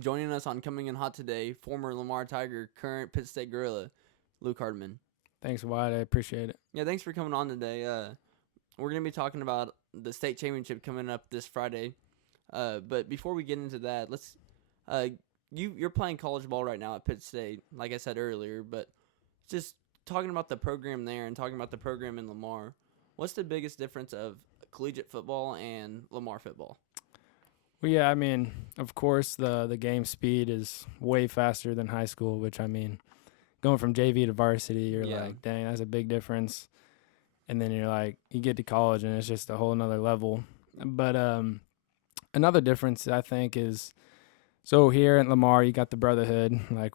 joining us on Coming in Hot today, former Lamar Tiger, current Pitt State Gorilla, Luke Hardman. Thanks, Wyatt. I appreciate it. Yeah, thanks for coming on today. We're going to be talking about the state championship coming up this Friday. But before we get into that, you're playing college ball right now at Pitt State, like I said earlier, but just talking about the program there and talking about the program in Lamar, what's the biggest difference of collegiate football and Lamar football? Well, yeah, I mean, of course, the game speed is way faster than high school, which, I mean, going from JV to varsity, you're like, dang, that's a big difference. And then you're like, you get to college, and it's just a whole nother level. But another difference, I think, is so here at Lamar, you got the brotherhood. Like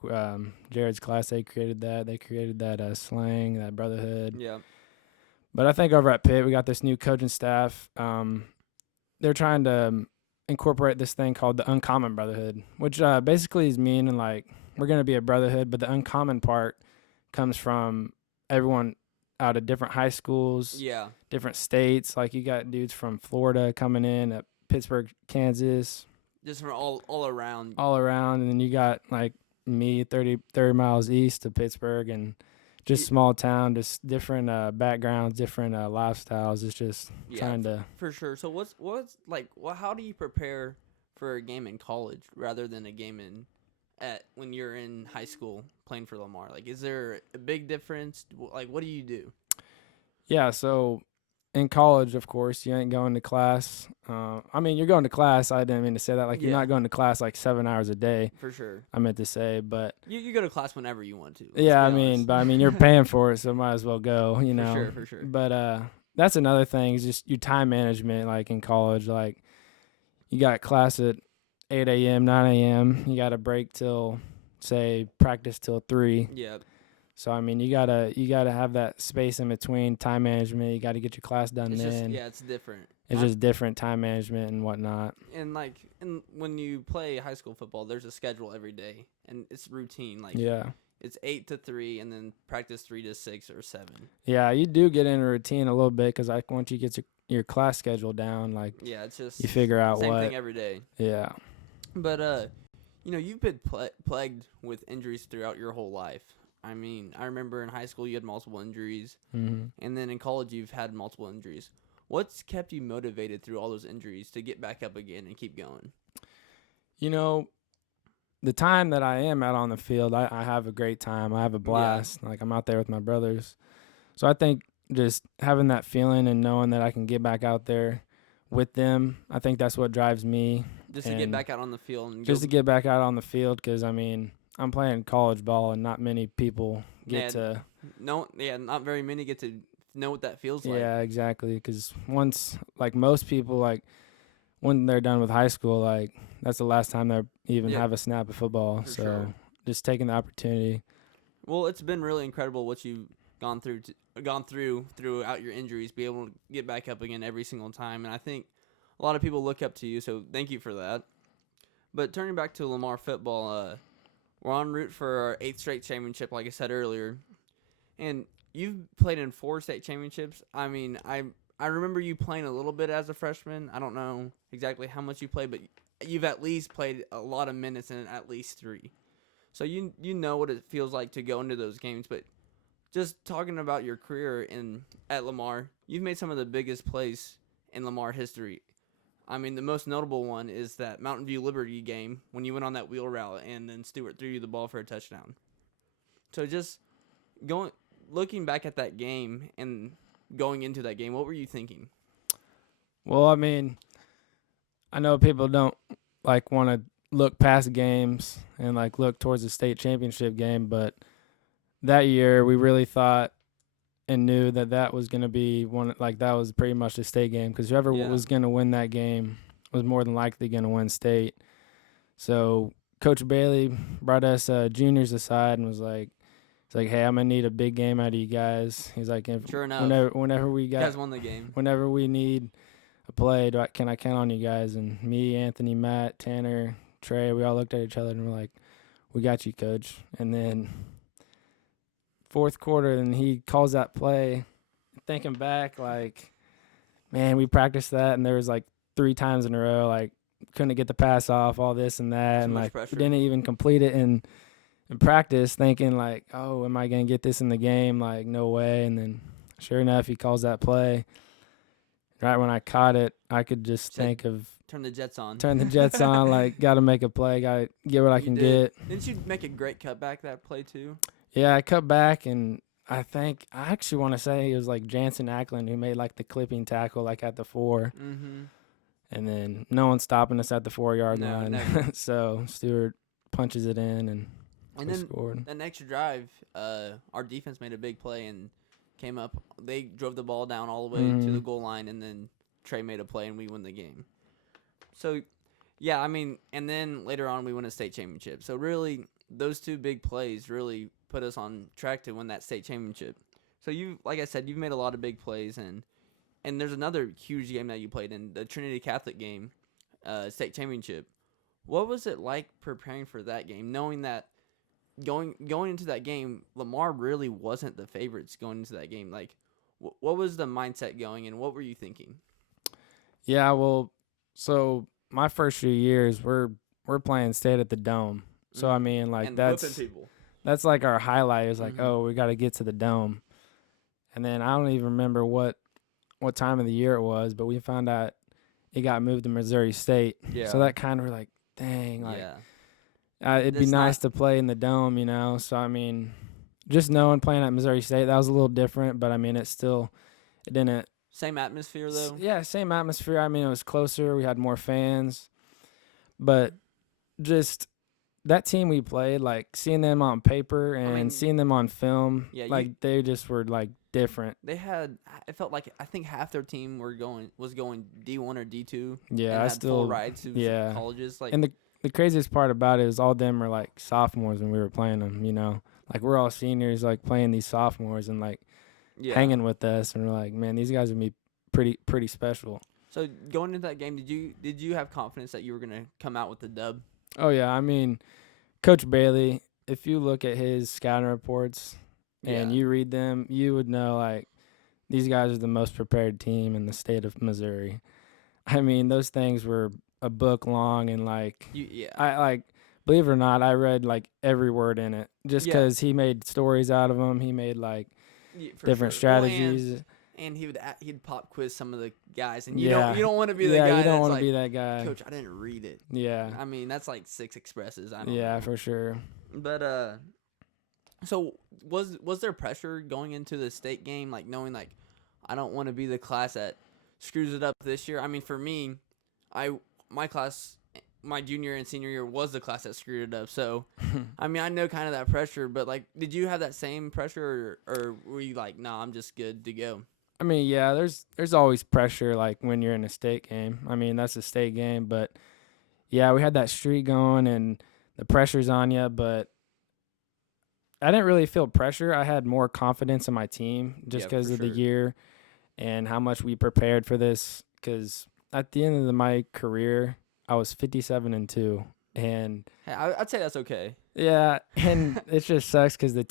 Jared's class, they created that. They created that slang, that brotherhood. Yeah. But I think over at Pitt, we got this new coaching staff. They're trying to incorporate this thing called the uncommon brotherhood, which basically is meaning like we're going to be a brotherhood, but the uncommon part comes from everyone out of different high schools, different states. Like you got dudes from Florida coming in at Pittsburgh, Kansas. Just from all around. All around, and then you got like me 30 miles east of Pittsburgh, and just small town, just different backgrounds, different lifestyles. It's just trying to. For sure. So what's like? How do you prepare for a game in college rather than a game when you're in high school playing for Lamar? Like, is there a big difference? Like, what do you do? Yeah. So in college, of course, you ain't going to class. I mean, you're going to class. I didn't mean to say that. Like, you're not going to class like 7 hours a day. For sure. I meant to say, but you go to class whenever you want to. Yeah, I mean, you're paying for it, so might as well go. You know. For sure. But that's another thing is just your time management. Like in college, like you got class at 8 a.m., 9 a.m. You got to break till say practice till 3. Yeah. So I mean, you gotta have that space in between time management. You got to get your class done. It's different. It's just different time management and whatnot. And when you play high school football, there's a schedule every day, and it's routine. Like it's 8 to 3, and then practice 3 to 6 or 7. Yeah, you do get in a routine a little bit because like once you get your class schedule down, like it's just you figure out same thing every day. Yeah. But you've been plagued with injuries throughout your whole life. I mean, I remember in high school you had multiple injuries, and then in college you've had multiple injuries. What's kept you motivated through all those injuries to get back up again and keep going? You know, the time that I am out on the field, I have a great time. I have a blast. Like, I'm out there with my brothers. So I think just having that feeling and knowing that I can get back out there with them, I think that's what drives me. Just to get back out on the field. To get back out on the field because, I mean, I'm playing college ball, and not many people get to. Not very many get to know what that feels like. Yeah, exactly. Because once, like most people, like when they're done with high school, like that's the last time they even have a snap of football. For sure. Just taking the opportunity. Well, it's been really incredible what you've gone through throughout your injuries, be able to get back up again every single time, and I think a lot of people look up to you. So thank you for that. But turning back to Lamar football, we're en route for our 8th straight championship, like I said earlier. And you've played in 4 state championships. I mean, I remember you playing a little bit as a freshman. I don't know exactly how much you played, but you've at least played a lot of minutes in at least 3. So you know what it feels like to go into those games. But just talking about your career at Lamar, you've made some of the biggest plays in Lamar history. I mean, the most notable one is that Mountain View Liberty game when you went on that wheel route and then Stewart threw you the ball for a touchdown. So just looking back at that game and going into that game, what were you thinking? Well, I mean, I know people don't like want to look past games and like look towards the state championship game, but that year we really thought and knew that was going to be that was pretty much the state game because whoever was going to win that game was more than likely going to win state. So Coach Bailey brought us juniors aside and was like, hey, I'm going to need a big game out of you guys. He's like, sure enough, whenever we you guys won the game. Whenever we need a play, can I count on you guys? And me, Anthony, Matt, Tanner, Trey, we all looked at each other and were like, we got you, Coach. And then fourth quarter, and he calls that play. Thinking back, like, man, we practiced that, and there was like 3 times in a row, like couldn't get the pass off, all this and that, Too and much like pressure. didn't even complete it in practice, thinking like, oh, am I gonna get this in the game? Like, no way. And then sure enough, he calls that play. Right when I caught it, I could just think of Turn the Jets on. Like, got to make a play, got to get what I can get. Didn't you make a great cutback that play too? Yeah, I cut back, and I actually want to say it was like Jansen Ackland who made like the clipping tackle like at the 4. Mm-hmm. And then no one's stopping us at the 4-yard No, line. never. So Stewart punches it in, and we then scored. that next drive, our defense made a big play and came up. They drove the ball down all the way to the goal line, and then Trey made a play, and we won the game. So, yeah, I mean, and then later on we won a state championship. So really, those 2 big plays really put us on track to win that state championship. So like I said, you've made a lot of big plays, and there's another huge game that you played in, the Trinity Catholic game, state championship. What was it like preparing for that game, knowing that going into that game, Lamar really wasn't the favorites going into that game? Like, what was the mindset going, and what were you thinking? Yeah, well, so my first few years, we're playing state at the Dome. So I mean, like and that's like our highlight. Is like, oh, we got to get to the Dome, and then I don't even remember what time of the year it was, but we found out it got moved to Missouri State. Yeah. So that kind of like, dang, like it'd be It's nice to play in the Dome, you know. So I mean, just knowing playing at Missouri State, that was a little different, but I mean, it didn't. Same atmosphere though. Yeah, same atmosphere. I mean, it was closer. We had more fans, but just that team we played, like seeing them on paper and seeing them on film, they just were like different. They had, it felt like, I think half their team was going D1 or D2. Yeah, and had full rides to colleges. Like, and the craziest part about it is all of them are like sophomores when we were playing them. You know, like we're all seniors, like playing these sophomores and like hanging with us, and we're like, man, these guys would be pretty special. So going into that game, did you have confidence that you were gonna come out with the dub? Oh yeah, I mean, Coach Bailey, if you look at his scouting reports and you read them, you would know like these guys are the most prepared team in the state of Missouri. I mean, those things were a book long, and like I like, believe it or not, I read like every word in it just because he made stories out of them. He made like different strategies. Well, and he'd pop quiz some of the guys, and you don't want to be the guy. You don't want to like, be that guy. Coach, I didn't read it. Yeah. I mean, that's like 6 expresses. I don't know. For sure. But so was there pressure going into the state game, like knowing like I don't want to be the class that screws it up this year? I mean, for me, my class, my junior and senior year was the class that screwed it up. So, I mean, I know kind of that pressure, but like, did you have that same pressure, or were you like, nah, I'm just good to go? I mean, yeah, there's always pressure like when you're in a state game. I mean, that's a state game, but yeah, we had that streak going and the pressure's on you, but I didn't really feel pressure. I had more confidence in my team just because of the year and how much we prepared for this, because at the end of my career, I was 57-2, and hey, I'd say that's okay. Yeah, and it just sucks because the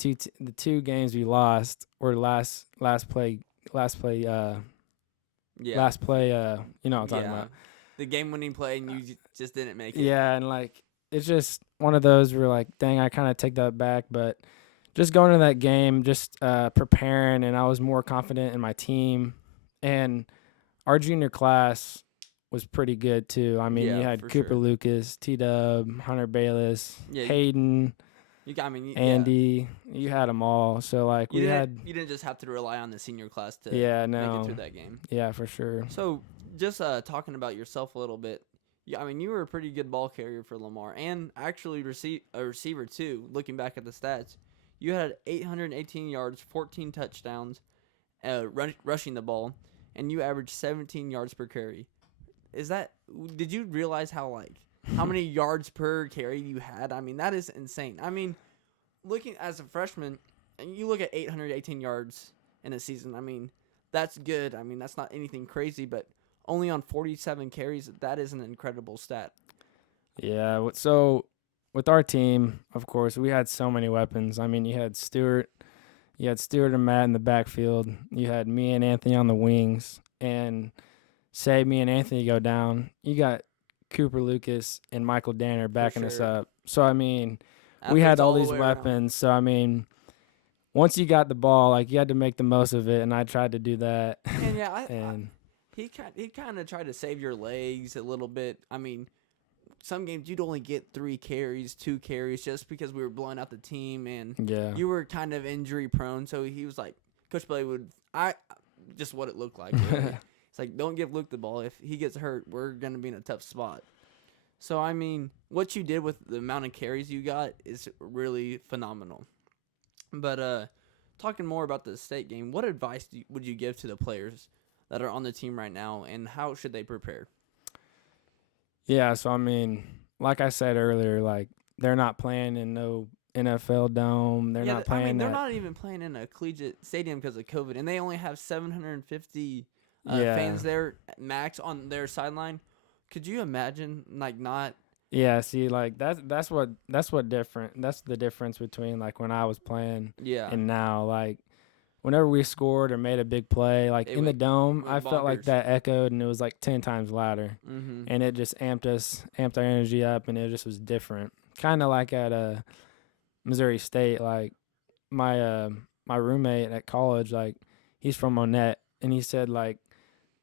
two games we lost were last play. You know what I'm talking about. The game-winning play, and you just didn't make it. Yeah, and like it's just one of those where like, dang, I kind of take that back, but just going to that game, just preparing, and I was more confident in my team, and our junior class was pretty good too. I mean, you had Cooper Lucas, T-Dub, Hunter Bayless, Hayden. Andy, you had them all. So like you didn't just have to rely on the senior class to make it through that game. Yeah, for sure. So just talking about yourself a little bit. Yeah, I mean, you were a pretty good ball carrier for Lamar, and actually a receiver too. Looking back at the stats, you had 818 yards, 14 touchdowns, rushing the ball, and you averaged 17 yards per carry. Did you realize how many yards per carry you had? I mean, that is insane. I mean, looking as a freshman, and you look at 818 yards in a season, I mean, that's good. I mean, that's not anything crazy, but only on 47 carries, that is an incredible stat. Yeah, so with our team, of course, we had so many weapons. I mean, you had Stewart and Matt in the backfield. You had me and Anthony on the wings, and say me and Anthony go down, you got Cooper Lucas and Michael Danner backing us sure. up. So, I mean, we Athletes had all the these way around. weapons. So, I mean, once you got the ball, like, you had to make the most of it, and I tried to do that. And yeah, and he kind of tried to save your legs a little bit. I mean, some games you'd only get 3 carries, 2 carries, just because we were blowing out the team and yeah. you were kind of injury prone. So he was like, Coach Bailey just what it looked like. Really. It's like, don't give Luke the ball. If he gets hurt, we're gonna be in a tough spot. So I mean, what you did with the amount of carries you got is really phenomenal. But talking more about the state game, what advice would you give to the players that are on the team right now, and how should they prepare? Yeah, so I mean, like I said earlier, like they're not playing in no NFL dome. They're not playing. I mean, they're not even playing in a collegiate stadium because of COVID, and they only have 750 fans there max on their sideline. Could you imagine like not? Yeah, see, like that's what different. That's the difference between like when I was playing and now. Like whenever we scored or made a big play, like in the dome, I felt like that echoed and it was like 10 times louder, and it just amped our energy up, and it just was different. Kind of like at Missouri State, like my roommate at college, like he's from Monette, and he said like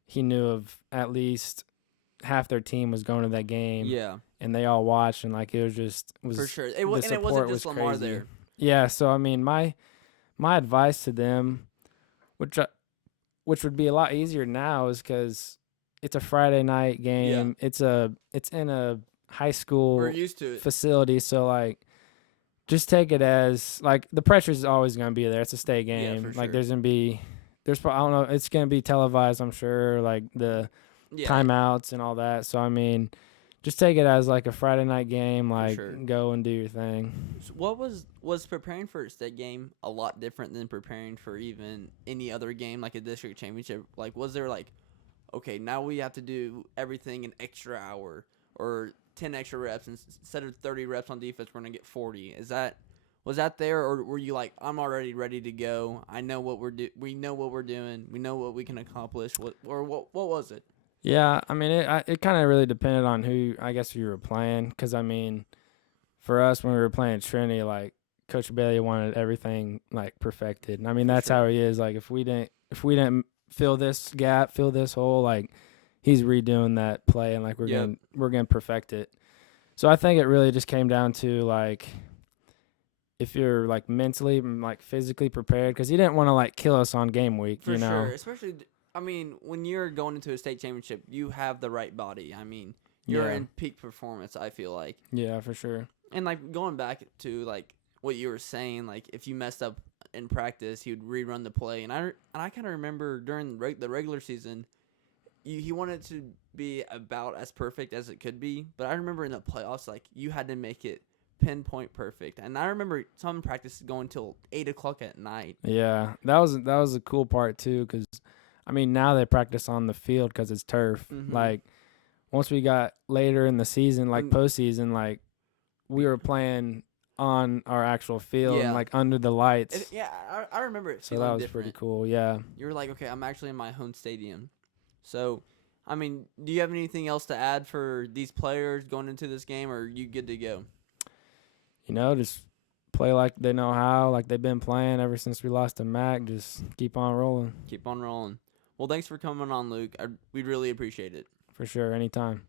he knew of at least half their team was going to that game. Yeah. And they all watched, and like it was for sure. And it wasn't just Lamar there. Yeah, so I mean, my advice to them, which would be a lot easier now, is because it's a Friday night game. Yeah. It's in a high school We're used to it. facility, so like just take it as like the pressure is always gonna be there. It's a state game. For sure. Like there's I don't know. It's gonna be televised, I'm sure. Like the timeouts and all that. So I mean, just take it as like a Friday night game. Like go and do your thing. So what was preparing for a state game a lot different than preparing for even any other game, like a district championship? Like, was there like, okay, now we have to do everything an extra hour or 10 extra reps, and instead of 30 reps on defense, we're gonna get 40? Was that there, or were you like, I'm already ready to go? I know what we know what we're doing. We know what we can accomplish. What was it? Yeah, I mean, it kind of really depended on who, I guess, you were playing. Because, I mean, for us, when we were playing Trinity, like, Coach Bailey wanted everything, like, perfected. And, I mean, that's how he is. Like, if we didn't fill this gap, fill this hole, like, he's redoing that play, and, like, we're gonna perfect it. So I think it really just came down to, like, if you're, like, mentally and, like, physically prepared. Because he didn't want to, like, kill us on game week, For you know? sure, especially – I mean, when you're going into a state championship, you have the right body. I mean, you're in peak performance, I feel like. Yeah, for sure. And, like, going back to, like, what you were saying, like, if you messed up in practice, he would rerun the play. And I kind of remember during the regular season, he wanted it to be about as perfect as it could be. But I remember in the playoffs, like, you had to make it pinpoint perfect. And I remember some practice going till 8 o'clock at night. Yeah, that was a cool part, too, because – I mean, now they practice on the field because it's turf. Like, once we got later in the season, like postseason, like, we were playing on our actual field and, like, under the lights. I remember it. So that was pretty cool, yeah. You were like, okay, I'm actually in my home stadium. So, I mean, do you have anything else to add for these players going into this game, or are you good to go? You know, just play like they know how, like they've been playing ever since we lost to Mac. Just keep on rolling. Keep on rolling. Well, thanks for coming on, Luke. We really appreciate it. For sure. Anytime.